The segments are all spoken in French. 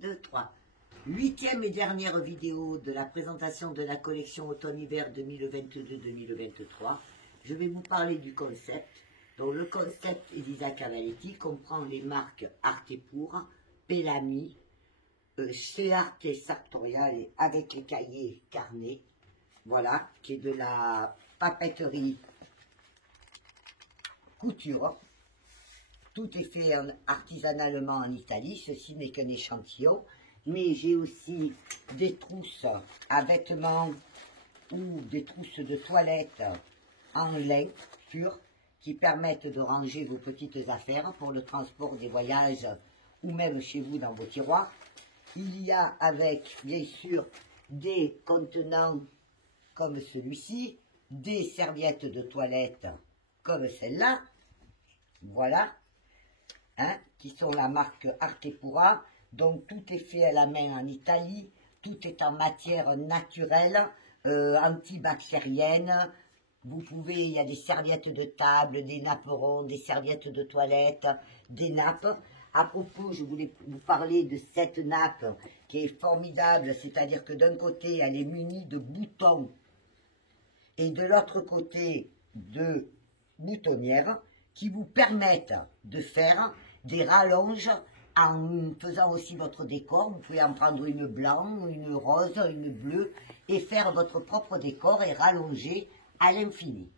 2, 3. Huitième et dernière vidéo de la présentation de la collection automne-hiver 2022-2023. Je vais vous parler du concept. Donc le concept Elisa Cavaletti comprend les marques Artepour, Pellamy, chez Arte Sartorial avec les cahiers carnets. Voilà, qui est de la papeterie couture. Tout est fait artisanalement en Italie, ceci n'est qu'un échantillon. Mais j'ai aussi des trousses à vêtements ou des trousses de toilette en lin pur qui permettent de ranger vos petites affaires pour le transport des voyages ou même chez vous dans vos tiroirs. Il y a avec, bien sûr, des contenants comme celui-ci, des serviettes de toilette comme celle-là, voilà, hein, qui sont la marque Artepura. Donc tout est fait à la main en Italie, tout est en matière naturelle, antibactérienne. Vous pouvez, il y a des serviettes de table, des napperons, des serviettes de toilette, des nappes. À propos, je voulais vous parler de cette nappe qui est formidable, c'est-à-dire que d'un côté, elle est munie de boutons et de l'autre côté de boutonnières qui vous permettent de faire des rallonges en faisant aussi votre décor. Vous pouvez en prendre une blanche, une rose, une bleue et faire votre propre décor et rallonger à l'infini.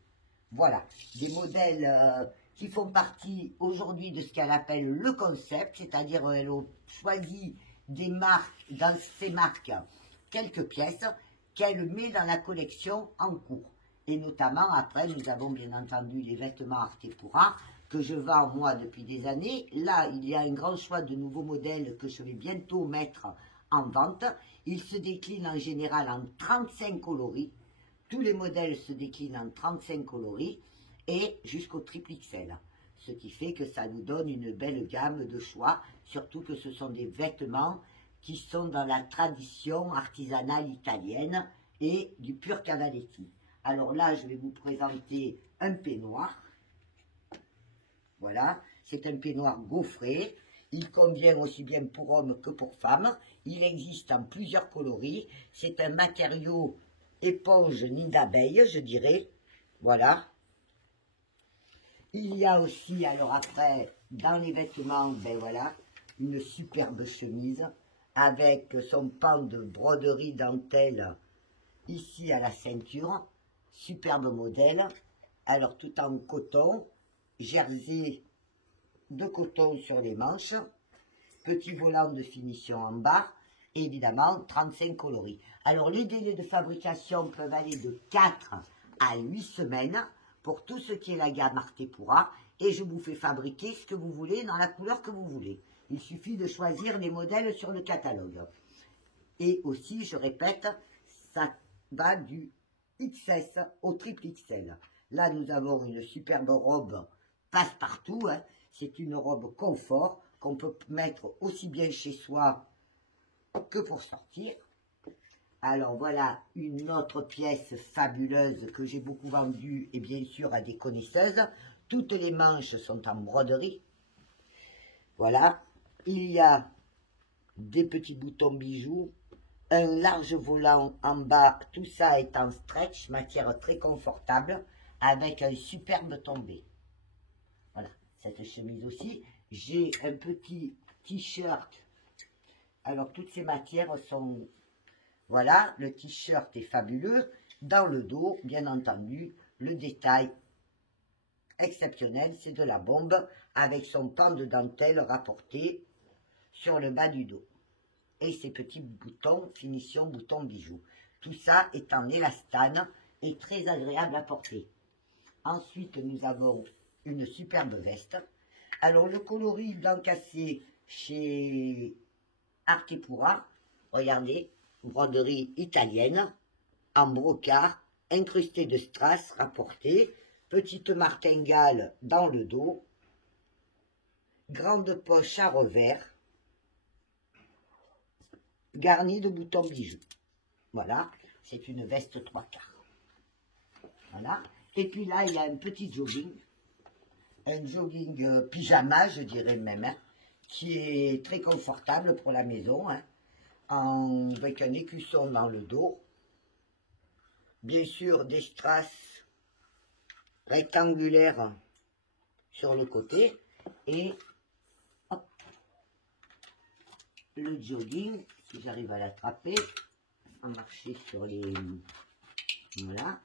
Voilà, des modèles qui font partie aujourd'hui de ce qu'elle appelle le concept, c'est-à-dire elle a choisi des marques, dans ces marques, quelques pièces qu'elle met dans la collection en cours. Et notamment, après, nous avons bien entendu les vêtements Artepura, que je vends moi depuis des années. Là, il y a un grand choix de nouveaux modèles que je vais bientôt mettre en vente. Ils se déclinent en général en 35 coloris. Tous les modèles se déclinent en 35 coloris et jusqu'au triple XL. Ce qui fait que ça nous donne une belle gamme de choix, surtout que ce sont des vêtements qui sont dans la tradition artisanale italienne et du pur Cavaletti. Alors là, je vais vous présenter un peignoir. Voilà, c'est un peignoir gaufré. Il convient aussi bien pour hommes que pour femmes. Il existe en plusieurs coloris. C'est un matériau éponge nid d'abeille, je dirais. Voilà. Il y a aussi, alors après, dans les vêtements, ben voilà, une superbe chemise avec son pan de broderie dentelle ici à la ceinture. Superbe modèle. Alors tout en coton. Jersey de coton sur les manches, petit volant de finition en bas, et évidemment 35 coloris. Alors les délais de fabrication peuvent aller de 4 à 8 semaines pour tout ce qui est la gamme Artepura, et je vous fais fabriquer ce que vous voulez dans la couleur que vous voulez. Il suffit de choisir les modèles sur le catalogue. Et aussi, je répète, ça va du XS au triple XL. Là, nous avons une superbe robe passe-partout, hein. C'est une robe confort qu'on peut mettre aussi bien chez soi que pour sortir. Alors voilà une autre pièce fabuleuse que j'ai beaucoup vendue et bien sûr à des connaisseuses. Toutes les manches sont en broderie. Voilà, il y a des petits boutons bijoux, un large volant en bas, tout ça est en stretch, matière très confortable, avec un superbe tombé. Voilà, cette chemise aussi. J'ai un petit t-shirt. Alors, toutes ces matières sont... Voilà, le t-shirt est fabuleux. Dans le dos, bien entendu, le détail exceptionnel, c'est de la bombe avec son pan de dentelle rapporté sur le bas du dos. Et ces petits boutons, finition bouton bijou. Tout ça est en élastane et très agréable à porter. Ensuite, nous avons une superbe veste. Alors, le coloris blanc cassé chez Artepura, regardez, broderie italienne, en brocart, incrusté de strass rapporté, petite martingale dans le dos, grande poche à revers, garnie de boutons bijoux. Voilà, c'est une veste 3/4. Voilà. Et puis là, il y a un petit jogging pyjama, je dirais même, hein, qui est très confortable pour la maison, hein, avec un écusson dans le dos. Bien sûr, des strass rectangulaires sur le côté. Et hop, le jogging, si j'arrive à l'attraper, à marcher sur les... Voilà.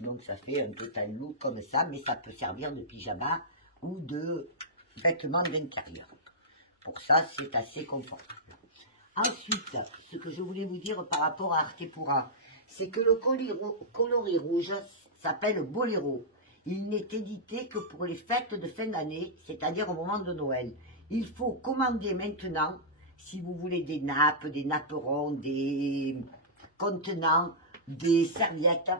Donc ça fait un total look comme ça, mais ça peut servir de pyjama ou de vêtements d'intérieur. Pour ça, c'est assez confortable. Ensuite, ce que je voulais vous dire par rapport à Artepura, c'est que le coloris rouge s'appelle Boléro. Il n'est édité que pour les fêtes de fin d'année, c'est-à-dire au moment de Noël. Il faut commander maintenant, si vous voulez des napperons, des contenants, des serviettes.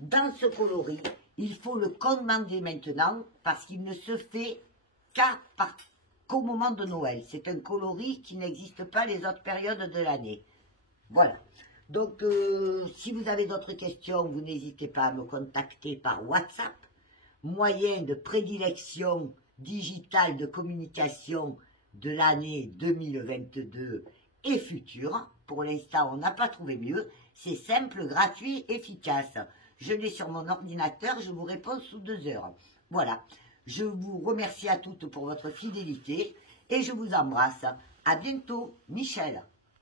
Dans ce coloris, il faut le commander maintenant parce qu'il ne se fait qu'au moment de Noël. C'est un coloris qui n'existe pas les autres périodes de l'année. Voilà. Donc, si vous avez d'autres questions, vous n'hésitez pas à me contacter par WhatsApp. Moyen de prédilection digitale de communication de l'année 2022 et future. Pour l'instant, on n'a pas trouvé mieux. C'est simple, gratuit, efficace. Je l'ai sur mon ordinateur, je vous réponds sous 2 heures. Voilà. Je vous remercie à toutes pour votre fidélité et je vous embrasse. À bientôt, Michel.